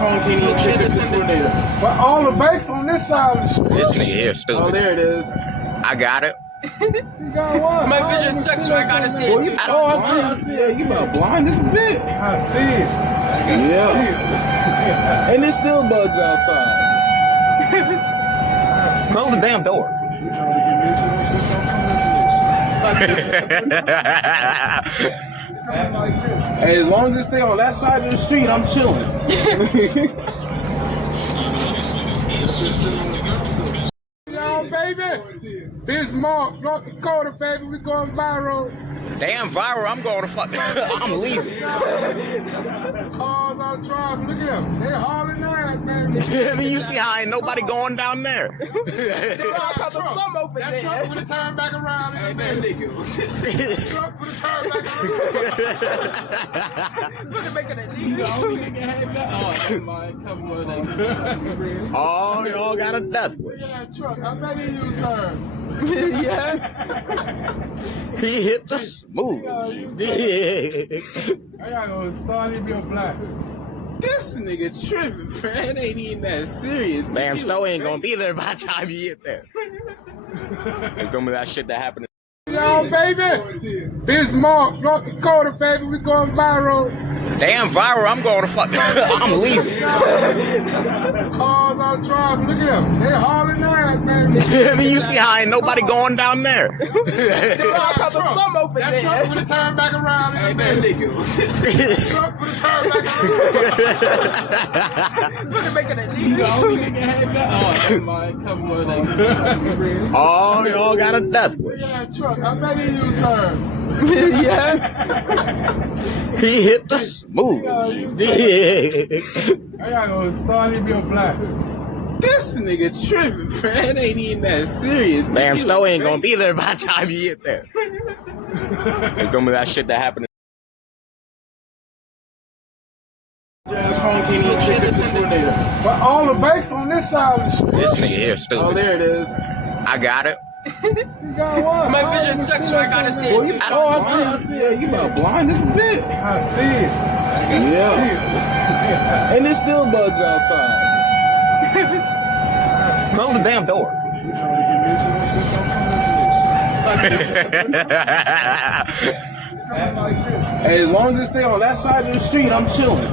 phone can't even check the tornado. But all the bikes on this side of the street. This nigga here stupid. Oh, there it is. I got it. You got what? My vision sucks, so I gotta see Oh, it. you, I see it. You about blind this bit. I see it. Yeah. And there's still bugs outside. Close the damn door. Hey, as long as it stay on that side of the street, I'm chilling. Yo, baby. Bismarck, North Dakota, baby. We going viral. Damn viral, I'm going to fuck. I'm leaving. Cars out driving. Look at them. They hauling ass, baby. You see how ain't nobody going down there. That truck would have turned back around. Hey, man, nigga. Truck would have turned back around. Look at making it You the only nigga had that? Oh, never mind. Come on, nigga. Oh, y'all got a death wish. That truck, I bet he U-turn. Yeah. He hit the smooth. I gotta go start him your black. This nigga tripping, man. It ain't even that serious. Damn, Stowe ain't gonna be there by the time you get there. It's gonna be that shit that happened. Yo, baby. Bismarck, North Dakota, baby. We going viral. Damn viral, I'm going to fuck. I'm leaving. Cars out driving. Look at them. They hauling ass, baby. You see how ain't nobody going down there. That truck would have turned back around. Hey, man, nigga. Truck would have turned back around. Look at making it You the only nigga had that? Oh, never mind. Come on, nigga. Oh, y'all got a death wish. That truck, I bet he U-turn. Yeah. He hit the smooth. I gotta go start him your black. This nigga tripping, man. It ain't even that serious. Damn, Stowe ain't gonna be there by the time you get there. It's gonna be that shit that happened. Jazz phone can't even check the tornado. But all the bikes on this side of the street. This nigga here Oh, stupid. there it is. I got it. You got what? My vision sucks, so I gotta see Oh, it. you, I see it. You about blind this bit. I see it. Yeah. And there's still bugs outside. Close the damn door. Hey, as long as it stay on that side of the street, I'm chilling.